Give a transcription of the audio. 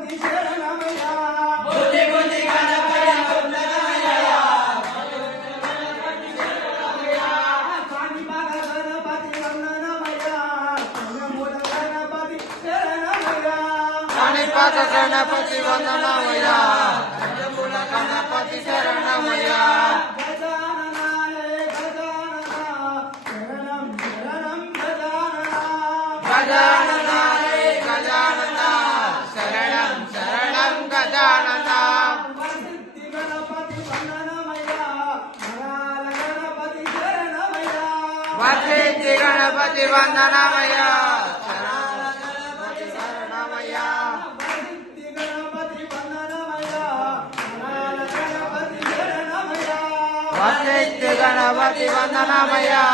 గణపతి శరణమయ్యా బుద్ధి బుద్ధి గణపతి వందనమయ్యా కాణిపాక గణపతి వందనమయ్యా కన్యమూల గణపతి శరణమయ్యా కాణిపాక గణపతి వందనమయ్యా కన్యమూల గణపతి శరణమయ్యా గజాననాయ గజానన శరణం శరణం గజానన గజాననాయ గజానన శరణం శరణం గజానన వరసిద్ధి గణపతి వందనమయ్యా వరాల గణపతి శరణమయ్యా వరసిద్ధి గణపతి వందనమయ్యా శరణాల గణపతి శరణమయ్యా వరసిద్ధి గణపతి వందనమయ్యా వరాల గణపతి శరణమయ్యా వరసిద్ధి గణపతి వందనమయ్యా